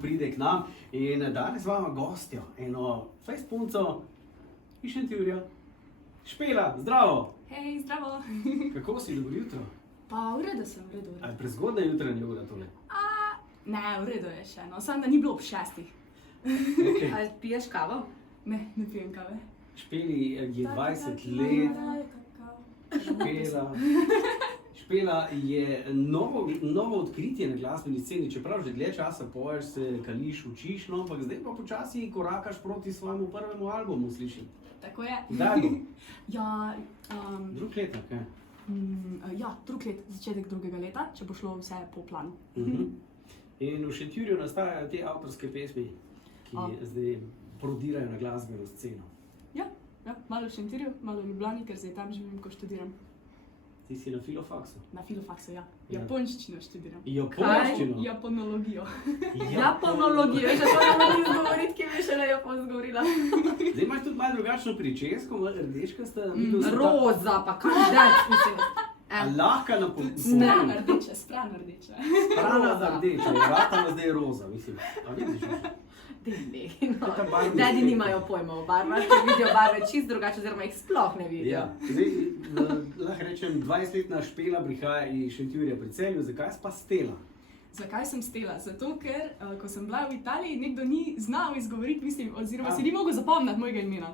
pride k nam in danes vama gostjo, eno fejspunco iz Šentjurja. Špela, zdravo! Hej, zdravo! Kako si, dobro jutro? Pa v redu sem, v redu. A je prezgodna jutranja ura tole? Ne, v redu je še, no, samo da ni bilo ob 6. Okay. Ali piješ kavo? Ne pijem kave. Špeli je 20 let, Špela je novo odkritje na glasbeni sceni, čeprav že dlje časa poješ, se kališ, učiš, no, ampak zdaj pa počasi korakaš proti svojemu prvemu albumu, slišim. Tako je. Kdaj bo? Ja, Drug let, kaj? ja, drug let, začetek drugega leta, če bo šlo vse po planu. In v Šentjurju nastajajo te avtorske pesmi, ki zdaj prodirajo na glasbeno sceno. Ja, malo v Šentjurju, malo v Ljubljani, ker zdaj tam živim, ko študiram. Ti si na filofaksu? Na filofaksu, ja. Japonščino študiram. Japonščino? Japonologijo. Japonologijo, že to ne morem izgovoriti, ki bi še na japonsko govorila. Zdaj imaš tudi malo drugačno pričesko, malo rdečkasta. Roza, pa kaj, mislim. Lahka na Sprana rdeče. Sprana rdeče, ratama zdaj roza, mislim. A vidiš? Dedi nimajo pojma o barvah, ker vidijo barve čist drugače, oziroma jih sploh ne vidijo. Ja, zdaj lahko rečem, 20-letna Špela prihaja iz Šentjurja pri Celju, zakaj si pa Stela? Zakaj sem Stela? Zato, ker ko sem bila v Italiji, nekdo ni znal izgovoriti, mislim, oziroma si ni mogel zapomniti mojega imena.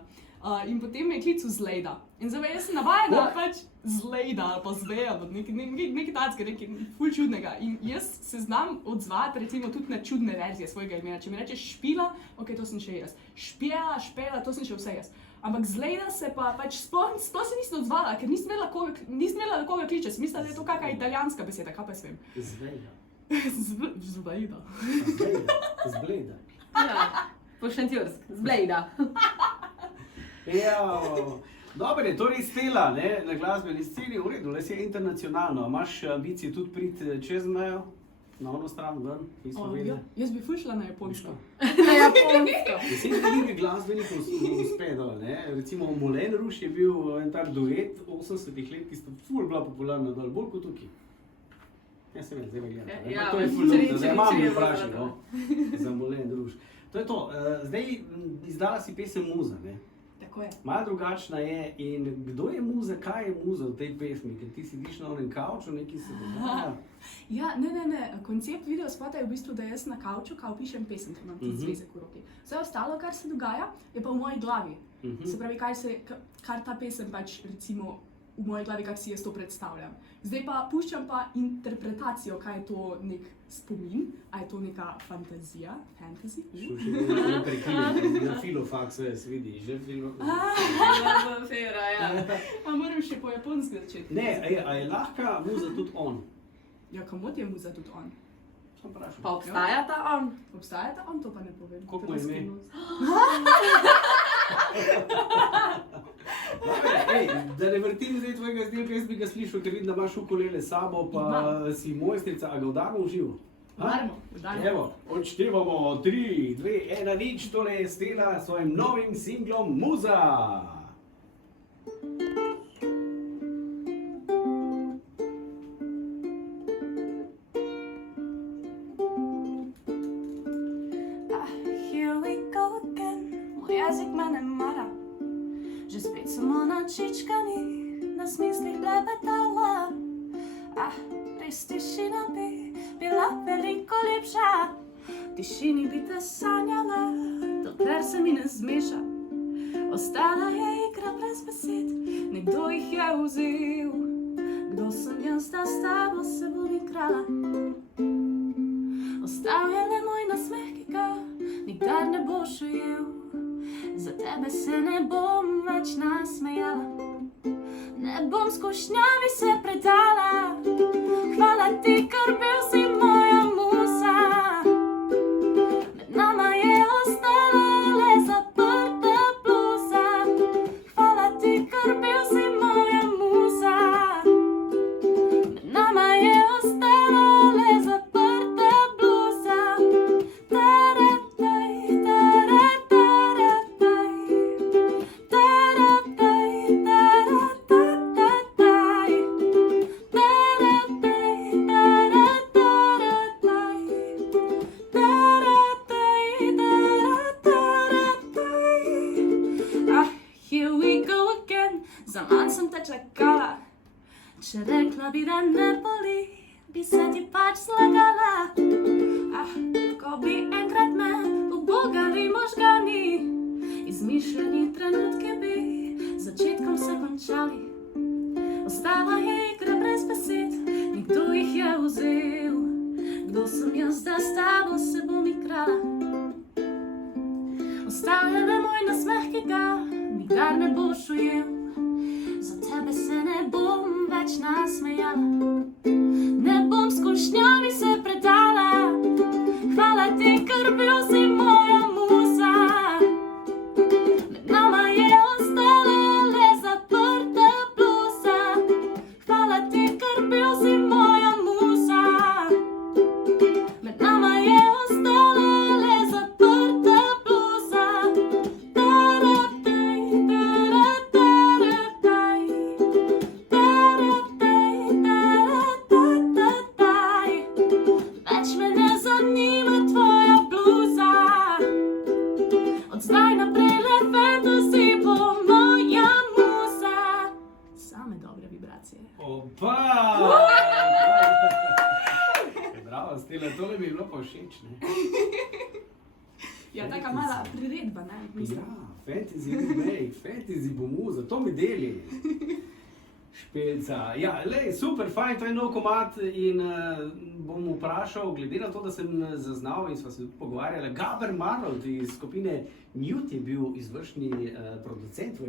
In potem me je klical Zlejda. In zdaj jaz sem navajena pač Zlejda ali pa Zveja, nekaj tacka, nekaj ful čudnega. In jaz se znam odzvati recimo tudi na čudne verzije svojega imena. Če mi rečeš Špila, ok, to sem še jaz. Špela, Špela, to sem še vse jaz. Ampak Zlejda se pa pač sploh se nisem odzvala, ker nisem vedela, na koga kliče. Sem mislila, da je to kakšna italijanska beseda, kaj pa svem. Zveja. Zlejda. Zblejda. Ja, po šentjursk, zblejda. Ja, dobro je, torej Stela, ne, na glasbeni sceni, v redu, le si je internacionalno. Imaš ambicije tudi priti čez mejo, na ono stran ven, iz Slovenije? Jaz bi ful šla na Japonsko. Na japonsko. Deset velikih glasbenikov uspe dol, ne. Recimo Moulin Rouge je bil en tak duet 80-ih let, ki sta ful bila popularna dol, bolj kot tukaj. Jaz se vem, zdaj me gledate. Ja, to je ful dobro, zdaj imam tri, vprašaj, no, za Moulin Rouge. To je to, zdaj izdala si pesem Muza, ne. Tako je. Malo drugačna je in kdo je muza, kaj je muza v tej pesmi, ker ti sediš na onem kavču, nekaj se dogaja. Ja, ne, koncept videospota je v bistvu, da jaz na kavču pišem pesem, ker imam tudi zvezek v roki. Vse ostalo, kar se dogaja, je pa v moji glavi. Se pravi, kar ta pesem pač recimo v moji glavi, kako si jaz to predstavljam. Zdaj pa puščam pa interpretacijo, kaj je to nek spomin, a je to neka fantazija, fantasy. Šuši, prekinem, na filofaksu jaz vidi, že A moram še po japonski začeti? Ne, a je lahka muza tudi on? Ja, kamot je muza tudi on? Sem vprašal. Pa obstaja ta on? Obstaja ta on, to pa ne povem. Koliko mu je ime? Da ne vrtim zdaj tvojega izdelka, jaz bi ga slišal, ker vidim, da imaš ukulele s sabo, pa si mojstrica, a ga udarimo v živo? Udarimo. Evo, odštevamo 3, 2, 1, nič, tole je Stela s svojim novim singlom Muza! Here we go again, moj jezik me ne mara. Že spet smo načičkani, nas mislih blebetala. Res tišina bi bila veliko lepša. Tišini bi te sanjala, dokler se mi ne zmeša. Ostala je igra brez besed, nekdo jih je vzel. Kdo sem jaz, da s tabo se bom igrala? Ostal je le moj nasmeh, ki ga nikdar ne boš ujel. Za tebe se ne bom več nasmejala, ne bom skušnjavi se predala. Hvala ti, ker bil si moja muza. Med nama je ostala le zaprta bluza. Hvala ti, ker bil si moja muza. Med nama je ostala le zaprta bluza. Če rekla bi, da ne boli, bi se ti pač zlagala. Ko bi enkrat me ubogali možgani, izmišljeni trenutki bi začetkom se končali. Ostala je igra brez besed, nekdo jih je vzel. Kdo sem jaz, da s tabo se bom igrala? Ostane le moj nasmeh, ki ga nikdar ne boš ujel. Za tebe se ne bom več nasmejala, ne bom skušnjavi se predala. Hvala ti, ker bil si moja muza. Med nama je ostala le zaprta bluza. Hvala ti, ker bil si moja muza. Med nama je ostala le zaprta bluza. Tarataj, tarataj, tarataj. Več me ne zanima tvoja bluza. Od zdaj naprej le fantasy bo moja muza. Same dobre vibracije. Opa! Bravo, Stela, tole mi je bilo pa všeč, ne? Ja, taka mala priredba, ne? Mislim. Ja, fantasy remake, fantasy bo muza, to mi deli. Špeca. Ja, lej, super, fajn, to je nov komad in bom vprašal, glede na to, da sem zaznal in sva se tudi pogovarjala, Gaber Marold iz skupine Newt je bil izvršni producent.